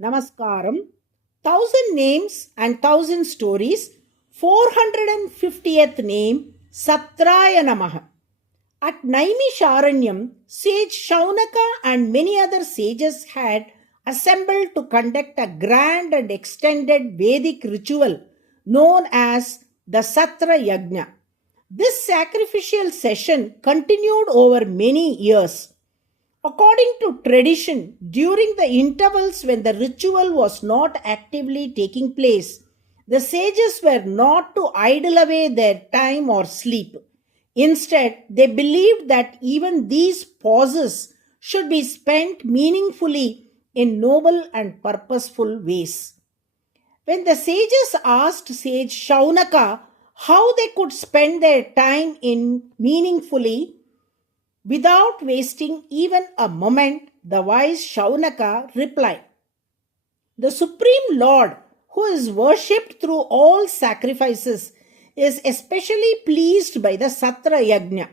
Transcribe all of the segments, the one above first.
Namaskaram. 1,000 names and 1,000 stories. 450th name SATRAAYA NAMAH. At Naimisharanyam, sage Shaunaka and many other sages had assembled to conduct a grand and extended Vedic ritual known as the SATRAAYA. This sacrificial session continued over many years. According to tradition, during the intervals when the ritual was not actively taking place, the sages were not to idle away their time or sleep. Instead, they believed that even these pauses should be spent meaningfully in noble and purposeful ways. When the sages asked sage Shaunaka how they could spend their time in meaningfully, without wasting even a moment, the wise Shaunaka replied, "The Supreme Lord, who is worshipped through all sacrifices, is especially pleased by the Satra Yajna.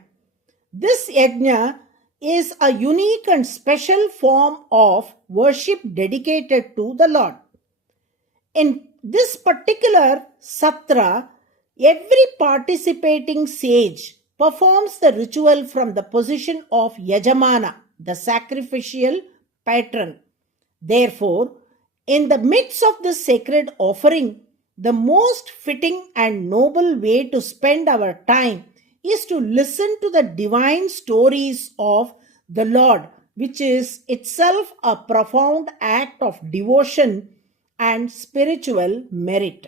This Yajna is a unique and special form of worship dedicated to the Lord. In this particular Satra, every participating sage performs the ritual from the position of Yajamana, the sacrificial patron. Therefore, in the midst of this sacred offering, the most fitting and noble way to spend our time is to listen to the divine stories of the Lord, which is itself a profound act of devotion and spiritual merit."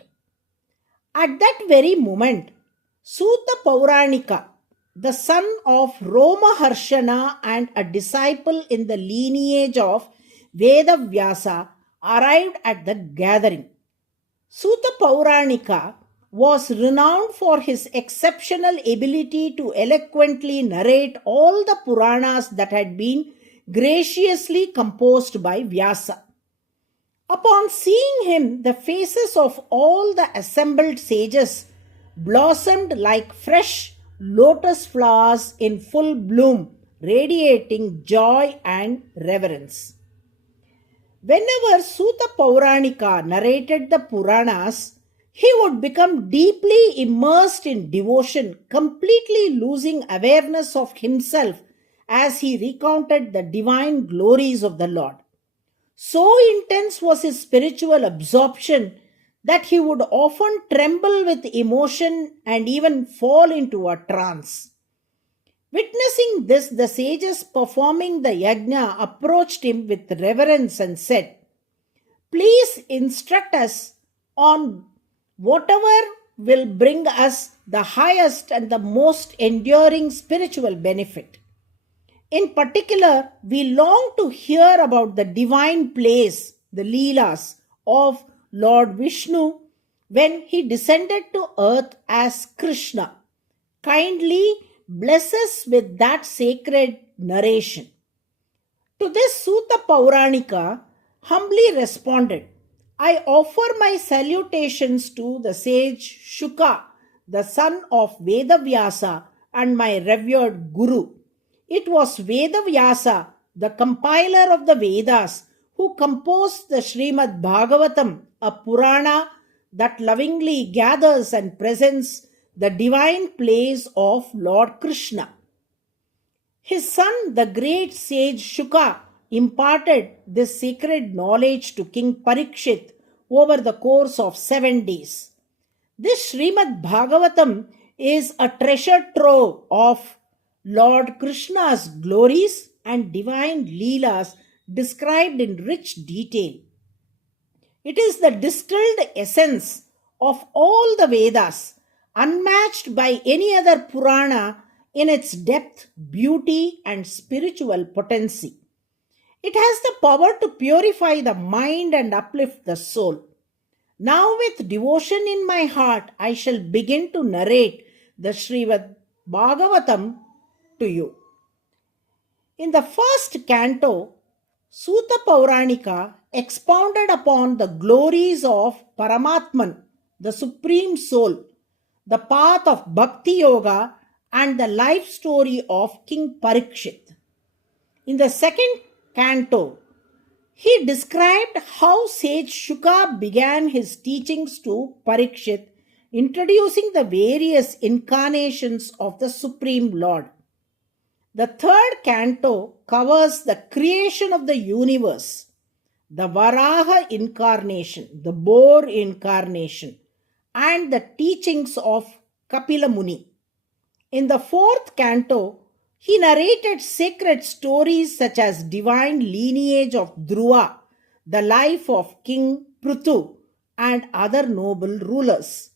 At that very moment, Suta Pauranika, the son of Romaharshana and a disciple in the lineage of Vedavyasa, arrived at the gathering. Suta Pauranika was renowned for his exceptional ability to eloquently narrate all the Puranas that had been graciously composed by Vyasa. Upon seeing him, the faces of all the assembled sages blossomed like fresh lotus flowers in full bloom, radiating joy and reverence. Whenever Suta Pauranika narrated the Puranas, he would become deeply immersed in devotion, completely losing awareness of himself as he recounted the divine glories of the Lord. So intense was his spiritual absorption that he would often tremble with emotion and even fall into a trance. Witnessing this, the sages performing the yajna approached him with reverence and said, "Please instruct us on whatever will bring us the highest and the most enduring spiritual benefit. In particular, we long to hear about the divine plays, the Leelas of Lord Vishnu when he descended to earth as Krishna. Kindly bless us with that sacred narration." To this, Suta Pauranika humbly responded, "I offer my salutations to the sage Shuka, the son of Vedavyasa and my revered Guru. It was Vedavyasa, the compiler of the Vedas, who composed the Srimad Bhagavatam, a Purana that lovingly gathers and presents the divine plays of Lord Krishna. His son, the great sage Shuka, imparted this sacred knowledge to King Parikshit over the course of 7 days. This Srimad Bhagavatam is a treasure trove of Lord Krishna's glories and divine Leelas described in rich detail. It is the distilled essence of all the Vedas, unmatched by any other Purana in its depth, beauty, and spiritual potency. It has the power to purify the mind and uplift the soul. Now, with devotion in my heart, I shall begin to narrate the Srimad Bhagavatam to you. In the first canto, Suta Pauranika expounded upon the glories of Paramatman, the Supreme Soul, the path of Bhakti Yoga, and the life story of King Parikshit. In the second canto, He described how sage Shuka began his teachings to Parikshit, introducing the various incarnations of the Supreme Lord. The third canto covers the creation of the universe, the Varaha incarnation, the boar incarnation, and the teachings of Kapila Muni. In the fourth canto, he narrated sacred stories such as divine lineage of Dhruva, the life of King Prithu, and other noble rulers.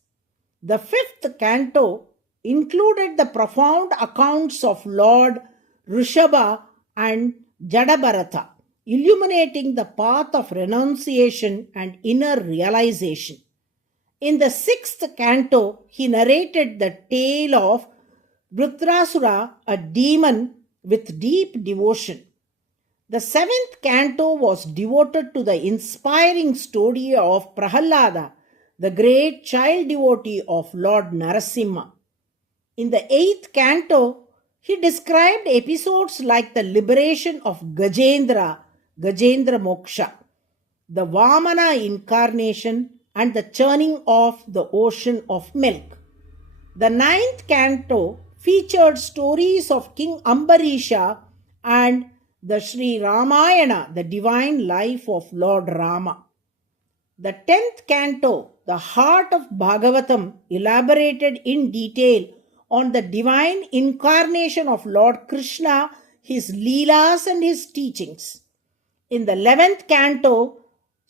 The fifth canto included the profound accounts of Lord Rishabha and Jadabharatha, illuminating the path of renunciation and inner realization. In the sixth canto, he narrated the tale of Vritrasura, a demon, with deep devotion. The seventh canto was devoted to the inspiring story of Prahalada, the great child devotee of Lord Narasimha. In the eighth canto, he described episodes like the liberation of Gajendra Moksha, the Vamana incarnation, and the churning of the ocean of milk. The ninth canto featured stories of King Ambarisha and the Sri Ramayana, the divine life of Lord Rama. The 10th canto, the heart of Bhagavatam, elaborated in detail on the divine incarnation of Lord Krishna, his Leelas and his teachings. In the 11th canto,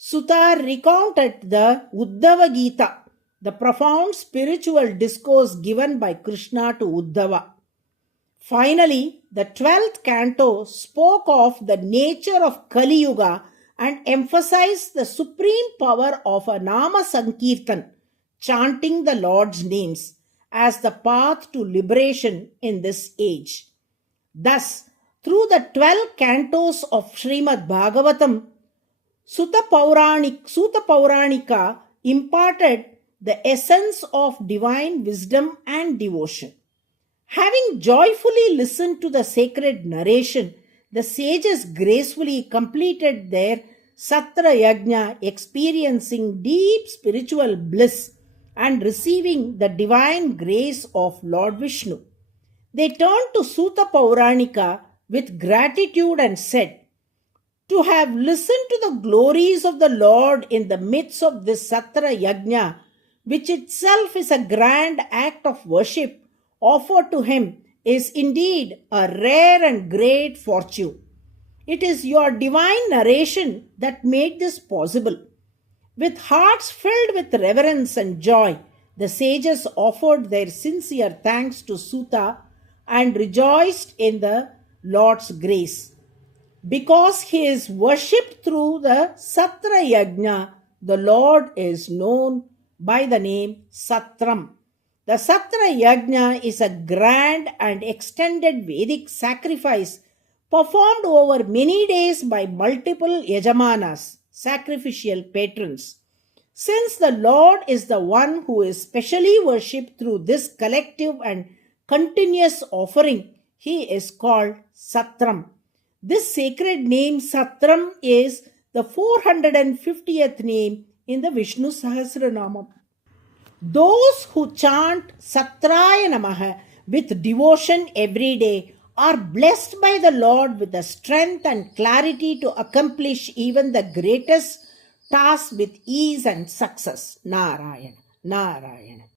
Sutta recounted the Uddhava Gita, the profound spiritual discourse given by Krishna to Uddhava. Finally, the 12th canto spoke of the nature of Kali Yuga and emphasized the supreme power of a Nama Sankirtan, chanting the Lord's names, as the path to liberation in this age. Thus, through the 12 cantos of Srimad Bhagavatam, Sutta Pauranika imparted the essence of divine wisdom and devotion. Having joyfully listened to the sacred narration, the sages gracefully completed their SATRAAYA, experiencing deep spiritual bliss and receiving the divine grace of Lord Vishnu. They turned to Sutta Pauranika with gratitude and said, "To have listened to the glories of the Lord in the midst of this SATRAAYA, which itself is a grand act of worship offered to him, is indeed a rare and great fortune. It is your divine narration that made this possible." With hearts filled with reverence and joy, the sages offered their sincere thanks to Sutta and rejoiced in the Lord's grace. Because he is worshipped through the SATRAAYA, the Lord is known by the name Satram. The SATRAAYA is a grand and extended Vedic sacrifice performed over many days by multiple Yajamanas, sacrificial patrons. Since the Lord is the one who is specially worshipped through this collective and continuous offering, he is called Satram. This sacred name Satram is the 450th name in the Vishnu Sahasranamam. Those who chant SATRAAYA NAMAH with devotion every day are blessed by the Lord with the strength and clarity to accomplish even the greatest tasks with ease and success. Narayana, Narayana.